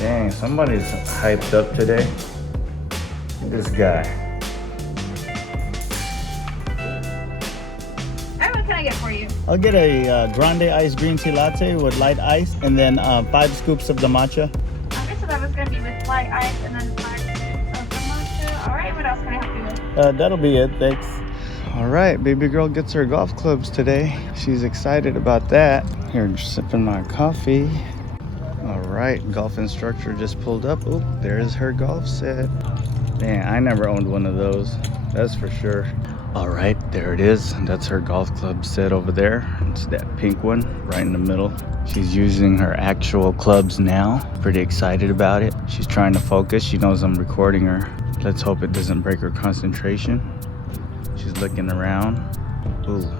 Dang, somebody's hyped up today. Look at this guy. Alright, what can I get for you? I'll get a grande iced green tea latte with light ice, and then 5 scoops of the matcha. Okay, so that was going to be with light ice and then 5 scoops of the matcha. Alright, what else can I help you with? That'll be it, thanks. All right, baby girl gets her golf clubs today. She's excited about that. Here, just sipping my coffee. All right, golf instructor just pulled up. Oh, there's her golf set. Man, I never owned one of those, that's for sure. All right, there it is. That's her golf club set over there. It's that pink one right in the middle. She's using her actual clubs now. Pretty excited about it. She's trying to focus. She knows I'm recording her. Let's hope it doesn't break her concentration. She's looking around. Ooh,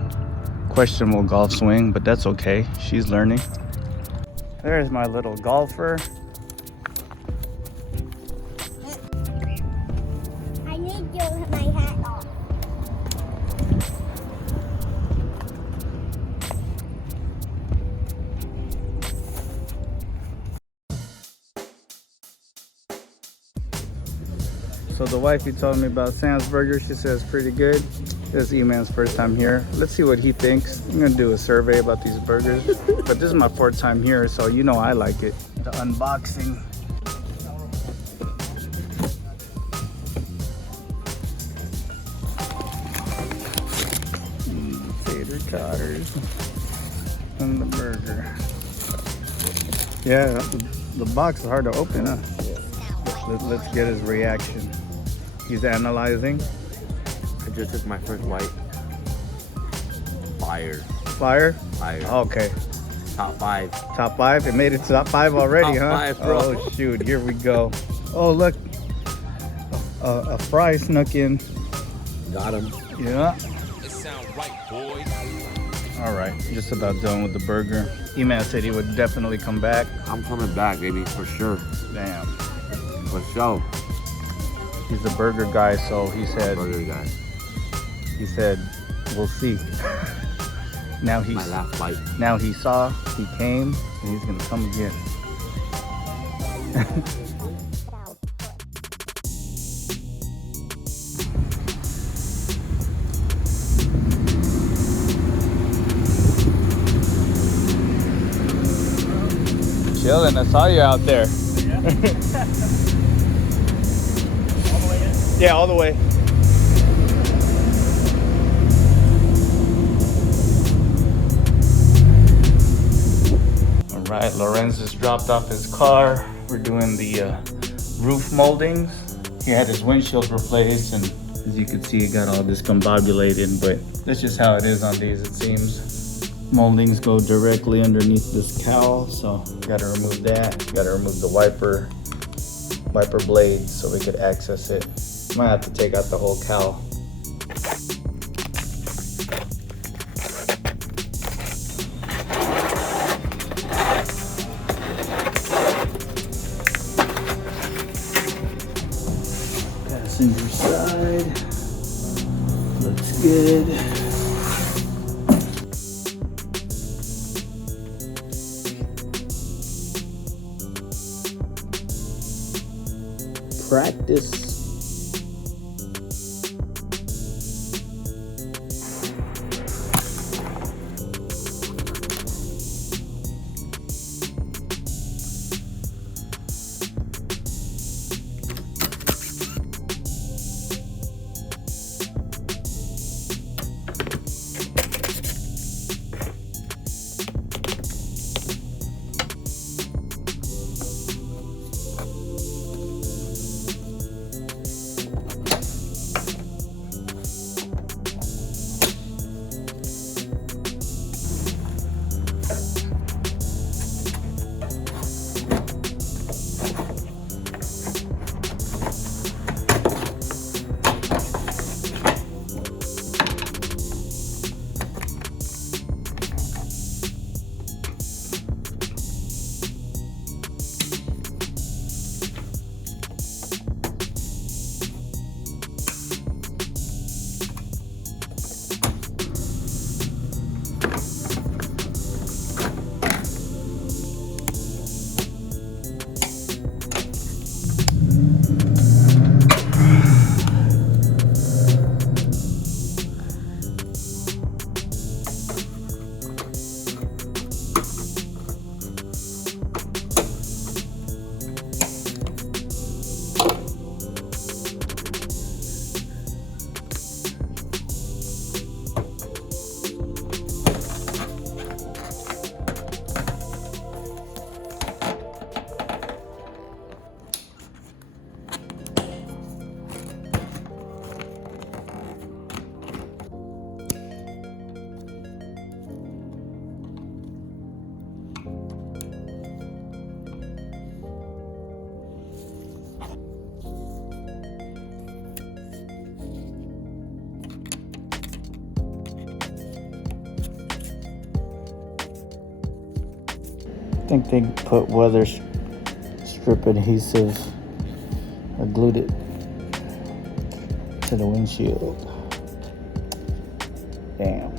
questionable golf swing, but that's okay. She's learning. There's my little golfer. I need you to have my hat off. So the wifey told me about Sam's Burger. She says pretty good. This is Eman's first time here. Let's see what he thinks. I'm gonna do a survey about these burgers. But this is my 4th time here, so you know I like it. The unboxing. Tater totters and the burger. Yeah, the box is hard to open, huh? Let's get his reaction. He's analyzing. I just took my first bite. Fire. Fire? Fire. Okay. Top 5. Top 5? It made it to top 5 already, Top huh? 5, bro. Oh shoot, here we go. Oh look, a fry snuck in. Got him. Yeah. It sound right, boys. All right, just about done with the burger. Eman said he would definitely come back. I'm coming back, baby, for sure. Damn. For sure. He's a burger guy, so he said, Burger guy. we'll see. Now My last bite. Now he saw, he came, and he's gonna come again. Chilling, I saw you out there. All the way in? Yeah, all the way. All right, Laurenz just dropped off his car. We're doing the roof moldings. He had his windshield replaced, and as you can see, it got all discombobulated, but that's just how it is on these, it seems. Moldings go directly underneath this cowl, so gotta remove that. Gotta remove the wiper blade so we could access it. Might have to take out the whole cowl. Passenger side, looks good. Practice. think they put weather strip adhesive or glued it to the windshield. Damn.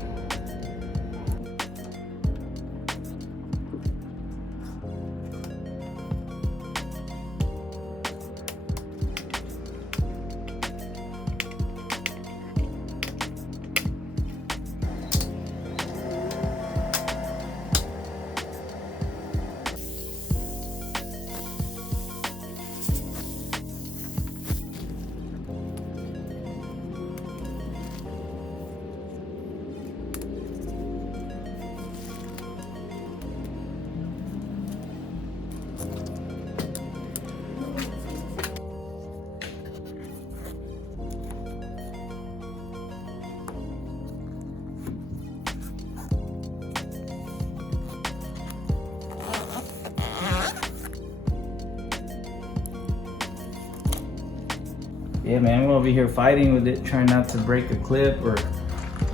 Yeah, man, we're over here fighting with it, trying not to break a clip or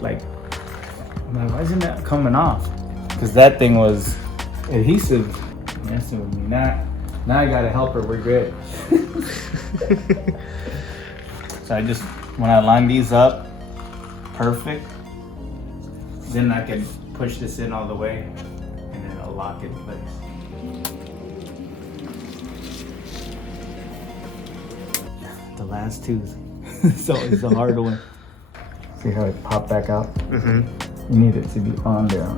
like, I'm like, why isn't that coming off? Because that thing was adhesive. Messing with me. Now I gotta help her, we're good. So I just, when I line these up, perfect, then I can push this in all the way and then it'll lock in place. The last tooth. So it's the hard one. See how it popped back out? Mm-hmm. You need it to be on there.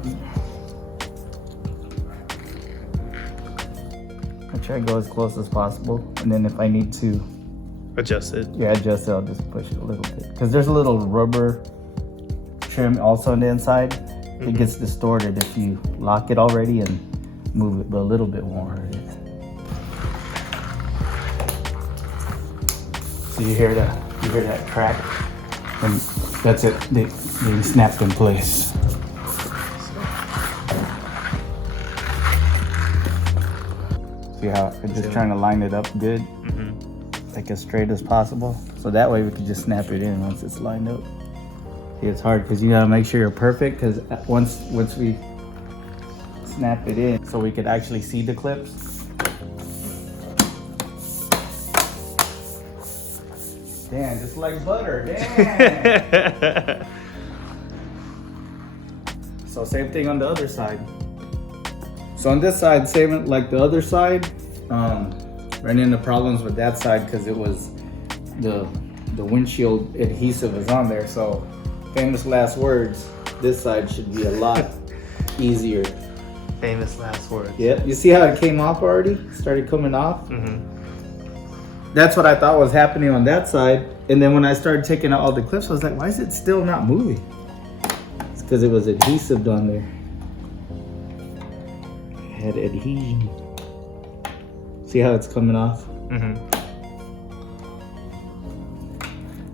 I try to go as close as possible, and then if I need to Adjust it. yeah, adjust it, I'll just push it a little bit. Because there's a little rubber trim also on the inside. It gets distorted if you lock it already and move it, but a little bit won't hurt it. So you hear that crack? And that's it, they snapped in place. See how I'm just trying to line it up good, like as straight as possible. So that way we can just snap it in once it's lined up. See, it's hard because you gotta make sure you're perfect, because once we snap it in, so we could actually see the clips. Damn, just like butter, damn. So same thing on the other side. So on this side, same like the other side, ran into problems with that side because it was the windshield adhesive is on there. So famous last words, this side should be a lot easier. Famous last words. Yeah, you see how it came off already? Started coming off? That's what I thought was happening on that side. And then when I started taking out all the clips, I was like, why is it still not moving? It's because it was adhesive on there. It had adhesion. See how it's coming off?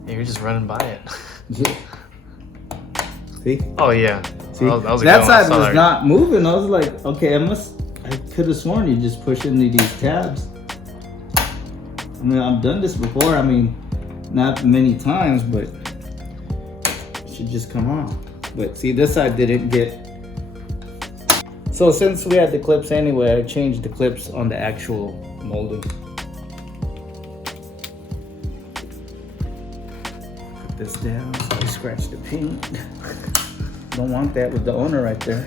You're just running by it. See? Oh yeah. See? That was a That good one. side I saw was that. not moving. I was like, okay, I could have sworn you just push into these tabs. I mean, I've done this before. I mean, not many times, but it should just come on. But see, this side didn't get. So since we had the clips anyway, I changed the clips on the actual molding. Put this down. I scratch the paint. Don't want that with the owner right there.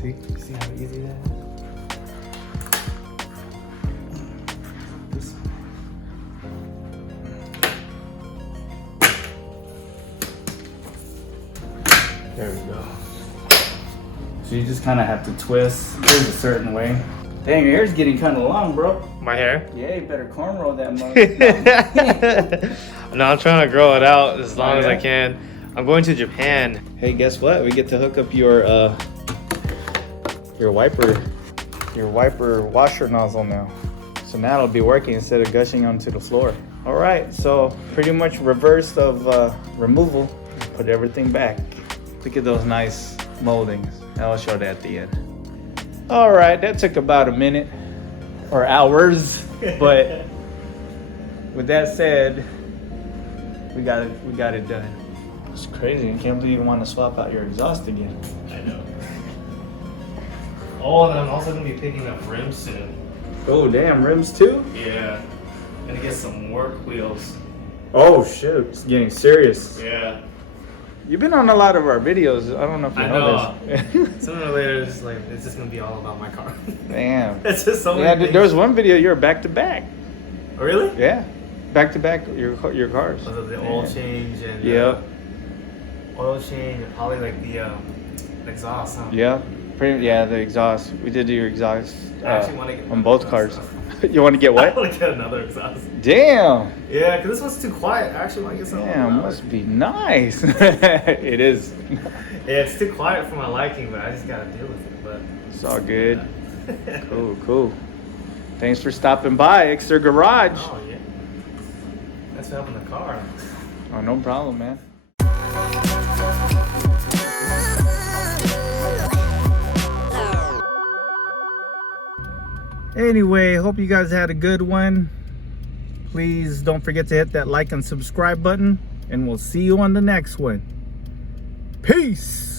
See how easy that is? There we go. So you just kind of have to twist. There's a certain way. Dang, your hair's getting kind of long, bro. My hair? Yeah, you better cornrow that motherfucker. No, I'm trying to grow it out as long as I yeah? can. I'm going to Japan. Hey, guess what? We get to hook up your wiper washer nozzle now. So now it'll be working instead of gushing onto the floor. All right, so pretty much reverse of removal. Put everything back. Look at those nice moldings. I'll show that at the end. All right, that took about a minute or hours, but with that said, we got it done. It's crazy. I can't believe you want to swap out your exhaust again. I know. Oh, and I'm also gonna be picking up rims soon. Oh, damn, rims too? Yeah. Gonna get some work wheels. Oh, shoot. It's getting serious. Yeah. You've been on a lot of our videos. I don't know if you I know know. this. Sooner or later, it's just gonna be all about my car. Damn. It's just so Yeah, many things. there was one video you were back to back. Oh, really? Yeah. Back to back your cars. Was it the oil change and Yeah. oil change and probably like the exhaust, huh? Yeah. Yeah, the exhaust. We did do your exhaust I actually want to get on both cars. exhaust. You want to get I what? want to get another exhaust. Damn. Yeah, because this one's too quiet. I actually want to get something. Damn, louder. must be nice. It is. Yeah, it's too quiet for my liking, but I just gotta deal with it. But It's all good. Cool, cool. Thanks for stopping by, Exeter Garage. Oh yeah, that's for helping the car. Oh, no problem, man. Anyway, hope you guys had a good one. Please don't forget to hit that like and subscribe button, and we'll see you on the next one. Peace.